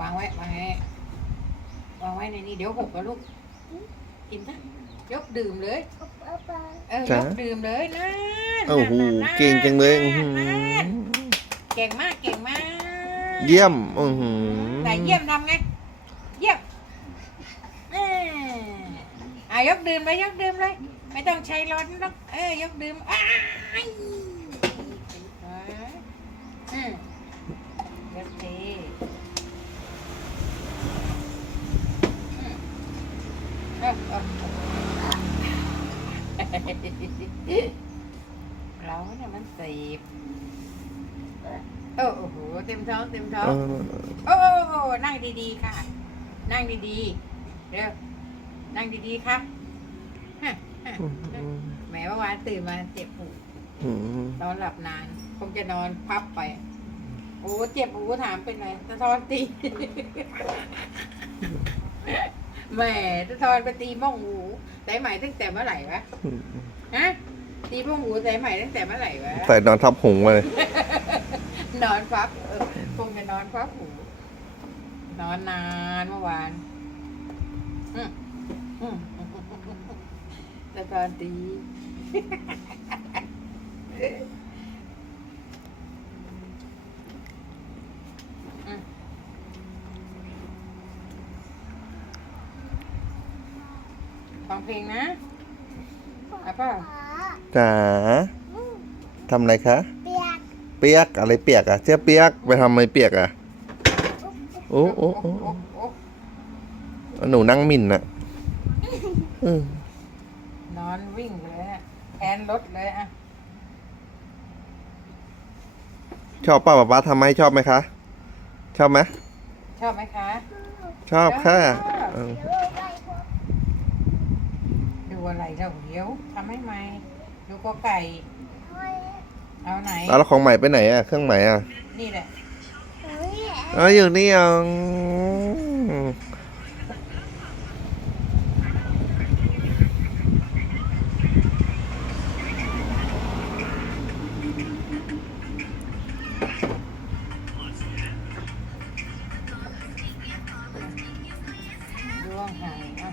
วางไว้วางไว้วางไว้ในนี้เดี๋ยวหกแล้วลูก กินนะยกดื่มเลย เออยกดื่มเลยนั่นโอ้โหนั่นนั่นเก่งจังเลยอื้อหือ นั่นเก่งมากเก่งมากเยี่ยมอือหือไหนเยี่ยมทำไง เยี่ยมเอออะยกดื่มเลยยกดื่มเลย ไม่ต้องใช้ร้อนหรอกเออยกดื่มอ้ายอืมยกทีอืม เอาเอาเราเนี่ยมันสีบโอ้โห เต็มท้องเต็มท้องเออโอ้โอ้โอ้นั่งดีๆค่ะ นั่งดีๆ เร็ว นั่งดีๆ ค่ะฮะฮะแหมเมื่อวานตื่นมาเจ็บหูอืมนอนหลับนาน คงจะนอนพับไป โอ้เจ็บหูถามเป็นไรตะทอนตี แหมตะทอนไปตีม่องหูสายใหม่ตั้งแต่เมื่อไหร่วะฮะตีม่องหูสายใหม่ตั้งแต่เมื่อไหร่วะใส่นอนทับหุงมาเลย นอนพับเออคงจะนอนพับหู นอนนานเมื่อวานอืมอืมแล้วตอนตี ฟังเพลงนะเอาเปล่าจ๋าทำอะไรคะ เปียก เปียกอะไรเปียกอะเจ้าเปียกไปทำไมเปียกอะโอ้โอ้โอ้โอ้โอ้หนูนั่งหมิ่นอะอืมนอนวิ่งเลยอะแอนรถเลยอะชอบป้าป๊าป๊าทำให้ชอบไหมคะ ชอบไหมชอบไหมคะ ชอบค่ะ เออ อะไรเราเดี๋ยวทำให้ใหม่ดูก็ไก่ เอาไหน เอาแล้วของใหม่ไปไหนอะ เครื่องใหม่อะนี่แหละเอาอยู่นี่เอาดวงหายอะ